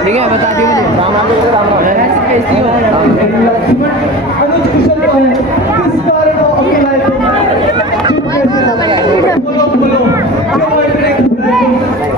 ठीक है, बता दियो मुझे। राम राम कैसी हो? लक्ष्मण अनुज कुशल को है, किस कारण वो अकेला है? चुप कैसे हो गए? बोलो बोलो, क्यों इतने घबराए?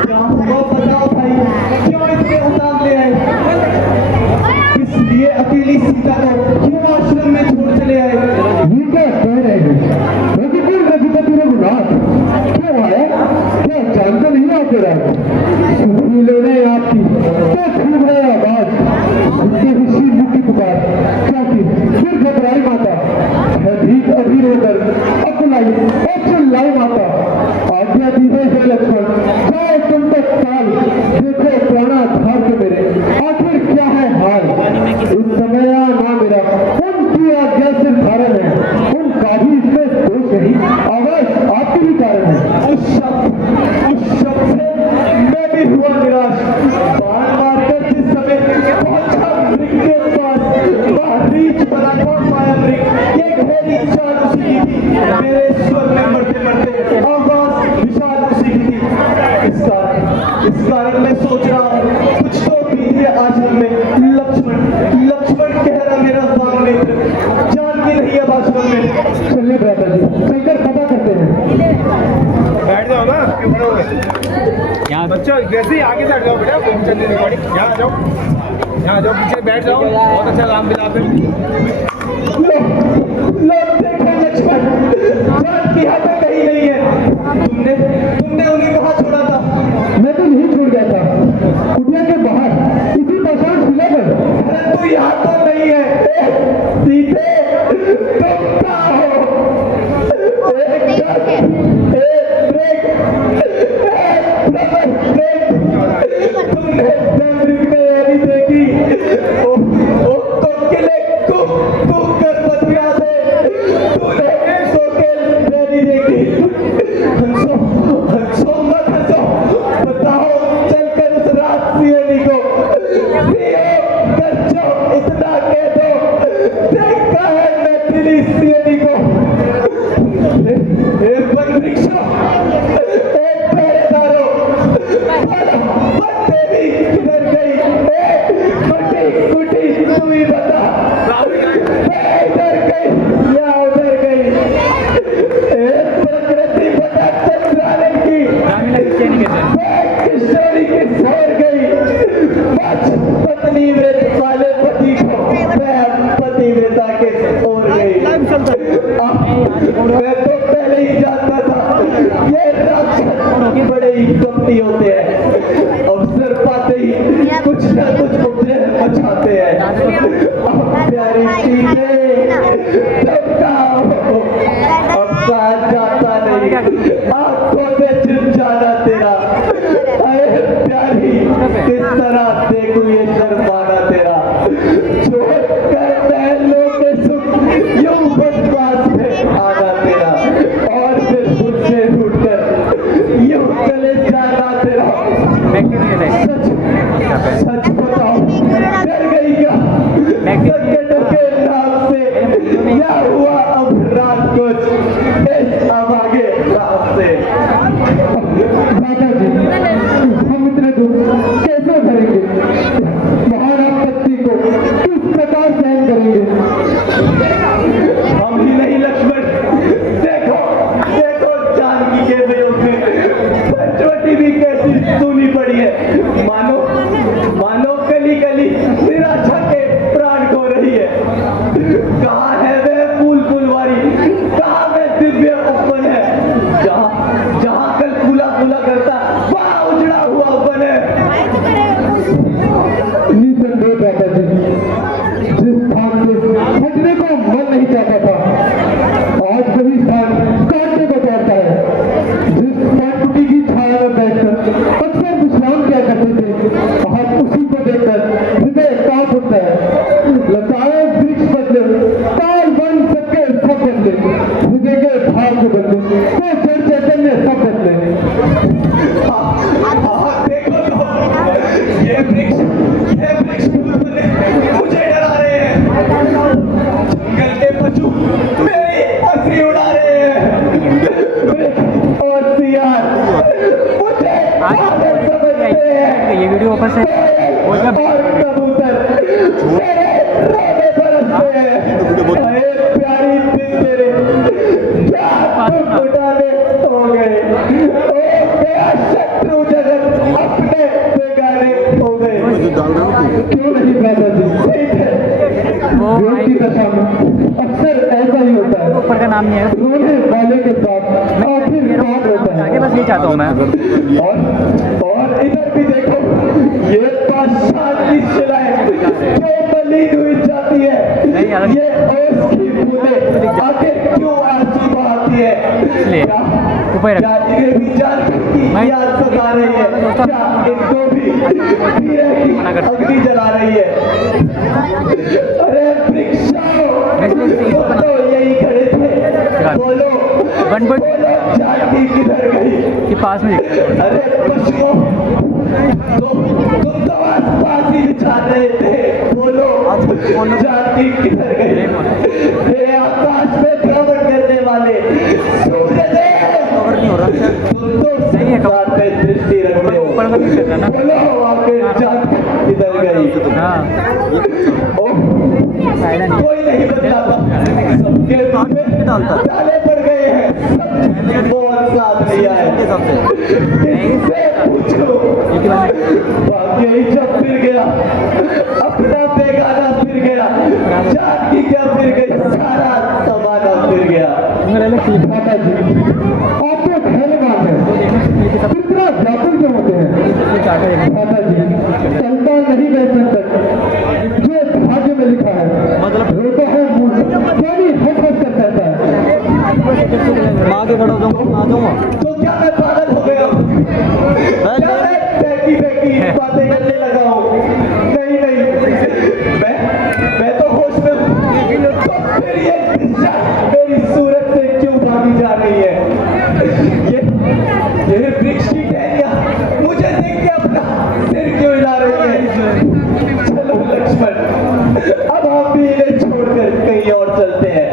क्या हुआ बताओ भाई, क्यों इतने उतावले आए? किस लिए अकेली सीता को क्यों आश्रम में छोड़ चले आए? ये क्या कह रहे हैं? रघुकुल रघुपति रघुनाथ क्यों आए? क्या जानते नहीं आते रहे? सुधी लेने आपकी तो खूब है आवाज, सुनते ही शिव जी की पुकार। क्या की फिर घबराई माता, भयभीत अभी रोकर अकुलाई और चिल्लाई माता। आज्ञा दीजिए है लक्ष्मण, जाओ तुम तक काल, देखो प्राणाधार के मेरे आखिर क्या है हाल। इस समय ना मेरा उनकी आज्ञा से धारण है, उनका भी इसमें दोष नहीं, आवाज आपके भी कारण है। उस शब्द से मैं भी हुआ निराश। बाण मारकर जिस समय पहुंचा मृग के पास, वह रीछ बना कौन पाया मृग, ये मेरी चाल उसी की थी। मेरे स्वर में मरते मरते आवाज विशाल उसी की थी। इस कारण मैं सोच रहा हूँ कुछ तो बीते आश्रम में। लक्ष्मण कह रहा मेरा वांग नेत्र जान की नहीं अब आश्रम में। चलिए भ्राता जी, चलकर पता करते हैं। बैठ जाओ ना, क्यों खड़े हो गए? यहाँ बच्चों वैसे ही आगे तक जाओ बेटा, चलने दो गाड़ी। यहाँ आ जाओ, यहाँ आ जाओ, पीछे बैठ जाओ। बहुत अच्छा राम बिलाप है। लोग देखें लक्ष्मण, जान की हद कहीं नहीं है। तुमने उन्हें कहाँ छोड़ा था? मैं तो नहीं छोड़ गया था, कुटिया के बाहर इसी पहचान सुना कर। परंतु यहाँ तो नहीं है। सीधे तुम कहाँ हो? तुमने मृग में यारी देखी, ओ तो किले कुक कर बतिया दे। तूने सो के यारी देखी। हंसो मत हंसो, बताओ चलकर उस राजसियनी को कर जाओ, इतना कह दो देखा है मैं तेरी सियनी को। वन वृक्षों, पहरेदारों, देवी किधर गई? कुटी तू ही बता, इधर गई या उधर गई? प्रकृति बता चंद्रालन की किशोरी की छोड़ गई। पत्नी व्रत वाले पति को मैं पतिव्रता के छोड़ गई। मैं तो पहले ही जानता था ये राक्षस बड़े ही कपटी होते हैं, अवसर पाते ही कुछ न कुछ उपद्रव मचाते हैं। प्यारी सीते तब अब कहा जाता नहीं, आंखों से छिप जाना तेरा। अरे प्यारी किस तरह देखूं ये शर्माना तेरा, छोड़ कर महलों के सुख यूं बदमाश में आना तेरा, और फिर मुझसे रूठकर यूं चले जाना तेरा। सच बताओ, डर गई क्या? ऊपर से और कबूतर मेरे रोने बरसते हैं। अरे प्यारी बिन तेरे क्या तुम उड़ाने हो गए, ओ गया शत्रु जगत अपने बेगाने हो गए। क्यों नहीं कहता जी, वो योग की दशा में अक्सर ऐसा ही होता है, ऊपर का नाम नहीं है। रोने वाले के साथ आखिरकार होता आगे है। बस ये चाहता हूँ मैं। और इधर भी देखो, ये बादशाह की शिलाएं क्यों मलिन हुई जाती है, नहीं यार। ये ओस की बूंदें आखिर क्यों ऐसी बहाती है। इसलिए क्या ऊपर रख। क्या इन्हें भी जान की याद सता रही है, क्या इनको भी हीरे की अग्नि जला रही है। अरे वृक्षों तो यही खड़े थे, बोलो बोलो जानकी किधर गई। के पास में दिखता है। अरे पशुओं तुम तो आसपास ही विचार रहे थे, बोलो जानकी किधर गई। हे आकाश में भ्रमण करने वाले सूर्यदेव, तुम तो संसार पे दृष्टि रखते हो, ऊपर का नहीं कर रहा ना। बोलो आखिर जानकी किधर गई। हाँ ओह, कोई नहीं बदलाता, सबके मुंह में ताले पड़ गए हैं, सबने बहुत साथ लिया है। किससे पूछो, बाकी जब फिर गया अपना बेगाना फिर गया, जानकी क्या फिर गई, सारा समाना फिर गया। माता जी, आपको धन्यवाद है, कितना व्याकुल क्यों होते हैं माता जी। चलता नहीं गए संकट, जो भाग्य में लिखा है, रोता है मूल यानी हंस हंस कर कहता है। तो क्या मैं पागल हो गया हूँ? क्या मैं बैठी बैठी बातें करने लगा हूँ? नहीं नहीं, मैं तो होश में हूँ। तो फिर ये दृश्य मेरी सूरत से क्यों भागी जा रही है? ये वृक्ष की टहनियाँ मुझे देख के अपना सिर क्यों हिला रही है? चलो लक्ष्मण, अब हम भी इन्हें छोड़कर कहीं और चलते हैं,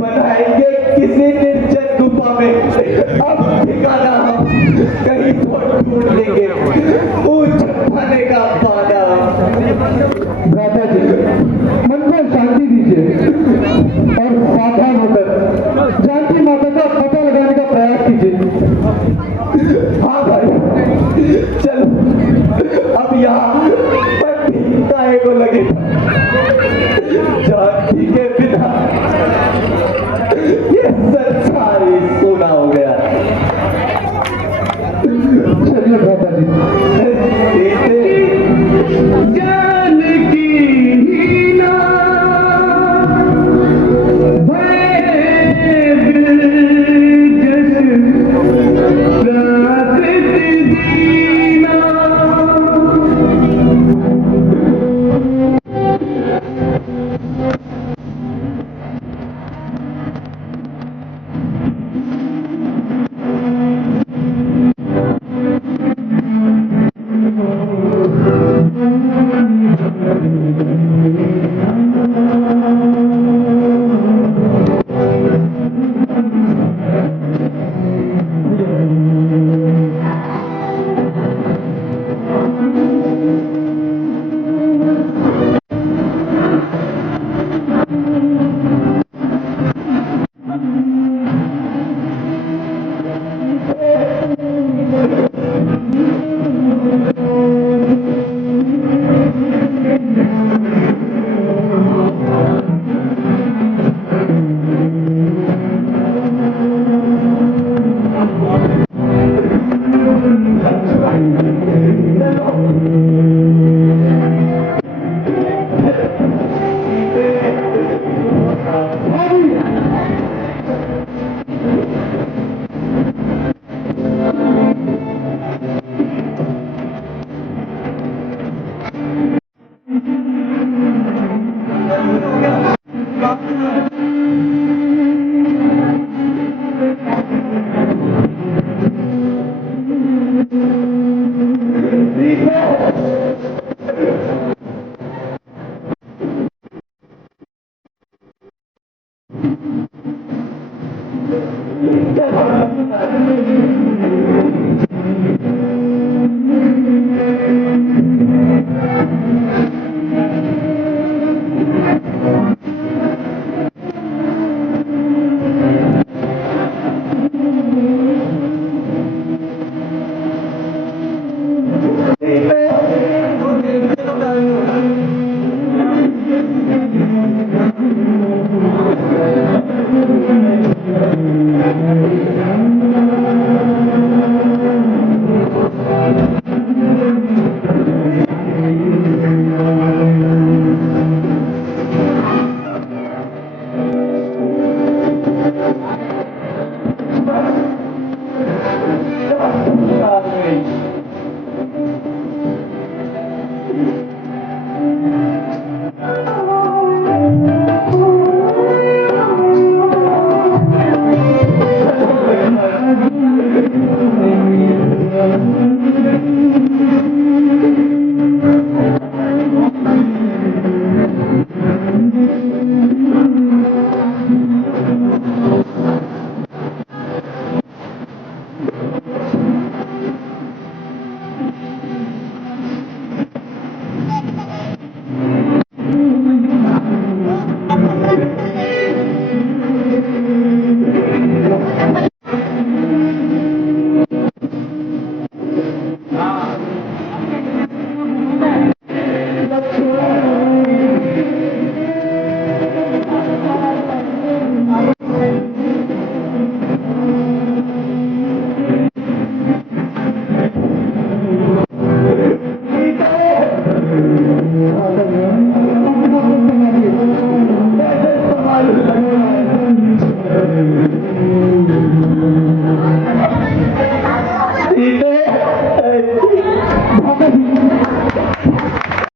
बनाएंगे किसी निर्जन गुफा में अब ठिकाना, हम कहीं ढूंढ लेंगे ऊंच पाने का पाना। भ्राता जी, मन को शांति दीजिए और सावधान होकर जानकी माता का पता लगाने का प्रयास कीजिए। हाँ भाई, चलो अब यहाँ